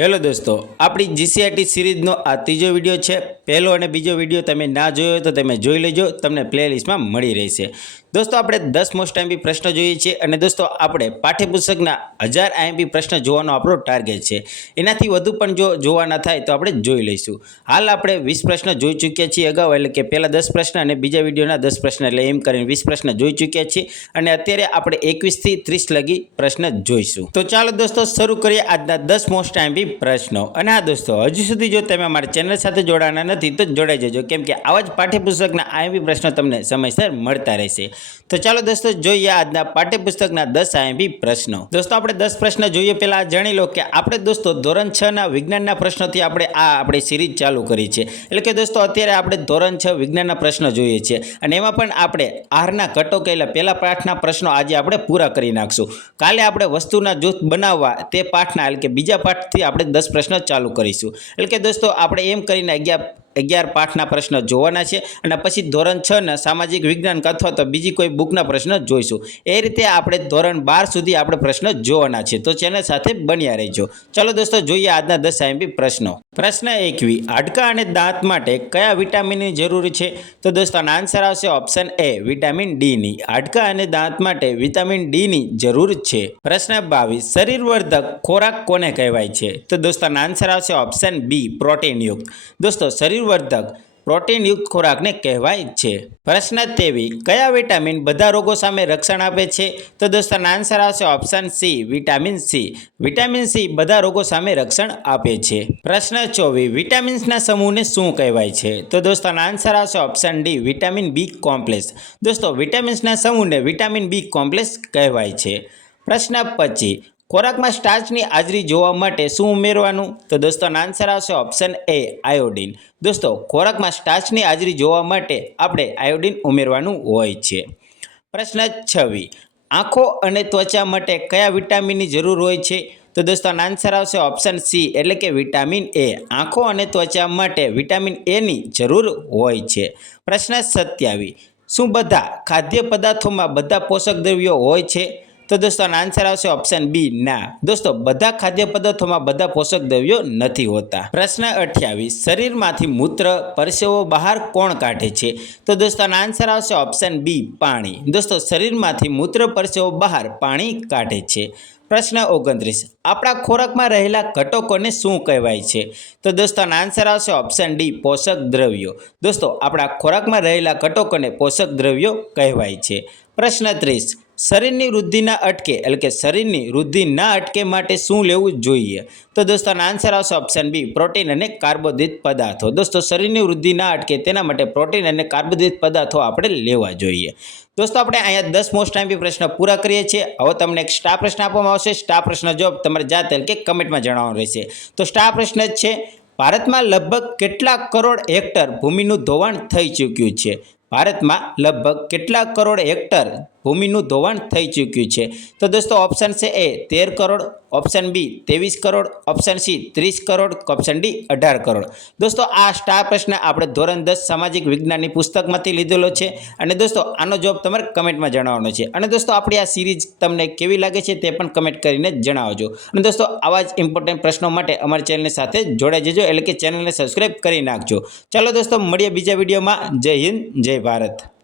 Hello દોસ્તો, આપણી GCRT સિરીઝનો આ ત્રીજો વીડિયો છે. પહેલો અને બીજો વીડિયો તમે ના જોયો તો તમે જોઈ લેજો, તમને પ્લેલિસ્ટમાં મળી રહેશે. દોસ્તો, આપણે દસ મોસ્ટ આઈએમપી પ્રશ્ન જોઈએ છીએ અને દોસ્તો, આપણે પાઠ્યપુસ્તકના હજાર આઈએમપી પ્રશ્ન જોવાનો આપણો ટાર્ગેટ છે. એનાથી વધુ પણ જો જોવાના થાય તો આપણે જોઈ લઈશું. હાલ આપણે વીસ પ્રશ્ન જોઈ ચૂક્યા છીએ અગાઉ, એટલે કે પહેલાં દસ પ્રશ્ન અને બીજા વિડીયોના દસ પ્રશ્ન, એટલે એમ કરીને વીસ પ્રશ્ન જોઈ ચૂક્યા છીએ. અને અત્યારે આપણે એકવીસથી ત્રીસ લગી પ્રશ્ન જોઈશું. તો ચાલો દોસ્તો, શરૂ કરીએ આજના દસ મોસ્ટ આઈએમપી પ્રશ્નો. અને હા દોસ્તો, હજુ સુધી જો તમે અમારી ચેનલ સાથે જોડાના નથી, તો જોડાઈ જજો. કેમ કે આવા જ પાઠ્યપુસ્તકના આઈએમપી પ્રશ્નો તમને સમયસર મળતા રહેશે. તો ચાલો દોસ્તો, જોઈએ આજના પાઠ્યપુસ્તકના દસ આઈએમપી પ્રશ્નો. દોસ્તો, આપણે દસ પ્રશ્ન જોઈએ. પહેલાં જાણી લો કે આપણે દોસ્તો ધોરણ છ ના વિજ્ઞાનના પ્રશ્નોથી આપણે આ આપણી સિરીઝ ચાલુ કરી છે. એટલે કે દોસ્તો, અત્યારે આપણે ધોરણ છ વિજ્ઞાનના પ્રશ્નો જોઈએ છીએ. અને એમાં પણ આપણે આહારના ઘટકો એટલે પહેલા પાઠના પ્રશ્નો આજે આપણે પૂરા કરી નાખશું. કાલે આપણે વસ્તુના જૂથ બનાવવા તે પાઠના, એટલે કે બીજા પાઠથી આપણે દસ પ્રશ્ન ચાલુ કરીશું. એટલે કે દોસ્તો આપણે એમ કરીને અગિયાર અગિયાર પાઠના પ્રશ્ન જોવાના છે અને પછી ધોરણ છ ના સામાજિક વિજ્ઞાન અથવા તો બીજી કોઈ બુકના પ્રશ્ન જોઈશું. એ રીતે આપણે ધોરણ બાર સુધી આપણે પ્રશ્ન જોવાના છે. તો ચેનલ સાથે બન્યા રહેજો. ચલો દોસ્તો જોઈએ આજના દસ આઈએમપી પ્રશ્નો. પ્રશ્ન એકવી, હાડકા અને દાંત માટે કયા વિટામિનની જરૂરી છે? તો દોસ્તો આનો આન્સર આવશે ઓપ્શન એ, વિટામિન ડીની હાડકા અને દાંત માટે વિટામિન ડીની જરૂર છે. પ્રશ્ન બાવીસ, શરીરવર્ધક ખોરાક કોને કહેવાય છે? તો દોસ્તો આનો આન્સર આવશે ઓપ્શન બી, પ્રોટીનયુક્ત. દોસ્તો શરીરવર્ધક પ્રોટીનયુક્ત ખોરાકને કહેવાય છે. પ્રશ્ન તેવી, કયા વિટામિન બધા રોગો સામે રક્ષણ આપે છે? તો દોસ્તોનો આન્સર આવશે option C vitamin C vitamin C બધા રોગો સામે રક્ષણ આપે છે. પ્રશ્ન ચોવીસ, વિટામિન્સના સમૂહને શું કહેવાય છે? તો દોસ્તોનો આન્સર આવશે option D vitamin B complex દોસ્તો, વિટામિન્સના સમૂહને વિટામિન બી કોમ્પ્લેક્સ કહેવાય છે. પ્રશ્ન પચીસ ખોરાકમાં સ્ટાર્ચની હાજરી જોવા માટે શું ઉમેરવાનું? તો દોસ્તોનો આન્સર આવશે ઓપ્શન એ આયોડિન દોસ્તો, ખોરાકમાં સ્ટાર્ચની હાજરી જોવા માટે આપણે આયોડિન ઉમેરવાનું હોય છે. પ્રશ્ન છવ્વી. આંખો અને ત્વચા માટે કયા વિટામિનની જરૂર હોય છે? તો દોસ્તોનો આન્સર આવશે ઓપ્શન સી એટલે કે વિટામિન એ આંખો અને ત્વચા માટે વિટામિન એની જરૂર હોય છે. પ્રશ્ન સત્યાવી. શું બધા ખાદ્ય પદાર્થોમાં બધા પોષક દ્રવ્યો હોય છે? તો દોસ્તો આનો આન્સર આવશે ઓપ્શન બી ના. દોસ્તો, બધા ખાદ્ય પદાર્થોમાં બધા પોષક દ્રવ્યો નથી હોતા. પ્રશ્ન અઠ્યાવીસ. શરીરમાંથી મૂત્ર પરસેવો બહાર કોણ કાઢે છે? તો દોસ્તો આનો આન્સર આવશે ઓપ્શન બી પાણી. દોસ્તો, શરીરમાંથી મૂત્ર પરસેવો બહાર પાણી કાઢે છે. પ્રશ્ન ઓગણત્રીસ. આપણા ખોરાકમાં રહેલા ઘટકોને શું કહેવાય છે? તો દોસ્તો આનો આન્સર આવશે ઓપ્શન ડી પોષક દ્રવ્યો. દોસ્તો, આપણા ખોરાકમાં રહેલા ઘટકોને પોષક દ્રવ્યો કહેવાય છે. પ્રશ્ન ત્રીસ. શરીરની વૃદ્ધિ ના અટકે, એટલે કે શરીરની વૃદ્ધિ ના અટકે માટે શું લેવું જોઈએ? તો દોસ્તો આન્સર આવશે ઓપ્શન બી પ્રોટીન અને કાર્બોદિત પદાર્થો. દોસ્તો, શરીરની વૃદ્ધિ ના અટકે તેના માટે પ્રોટીન અને કાર્બોદિત પદાર્થો આપણે લેવા જોઈએ. દોસ્તો, આપણે અહીંયા દસ મોસ્ટ ટાઈમ પ્રશ્ન પૂરા કરીએ છીએ. હવે તમને એક સ્ટાર પ્રશ્ન આપવામાં આવશે. સ્ટાર પ્રશ્ન જવાબ તમારે જાતે કે કમેન્ટમાં જણાવવાનું રહેશે. તો સ્ટાર પ્રશ્ન જ છે, ભારતમાં લગભગ કેટલા કરોડ હેક્ટર ભૂમિનું ધોવાણ થઈ ચૂક્યું છે? ભારતમાં લગભગ કેટલા કરોડ હેક્ટર ભૂમિનું ધોવાણ થઈ ચૂક્યું છે. તો દોસ્તો ઓપ્શન છે એ તેર કરોડ ઓપ્શન બી ત્રેવીસ કરોડ ઓપ્શન સી ત્રીસ કરોડ ઓપ્શન ડી અઢાર કરોડ. દોસ્તો, આ સ્ટાર પ્રશ્ન આપણે ધોરણ દસ સામાજિક વિજ્ઞાનની પુસ્તકમાંથી લીધેલો છે. અને દોસ્તો, આનો જવાબ તમારે કમેન્ટમાં જણાવવાનો છે. અને દોસ્તો, આપણી આ સિરીઝ તમને કેવી લાગે છે તે પણ કમેન્ટ કરીને જણાવજો. અને દોસ્તો, આવા જ ઇમ્પોર્ટન્ટ પ્રશ્નો માટે અમારી ચેનલની સાથે જોડાઈ જજો, એટલે કે ચેનલને સબસ્ક્રાઈબ કરી નાખજો. ચાલો દોસ્તો, મળીએ બીજા વિડીયોમાં. જય હિન્દ, જય ભારત.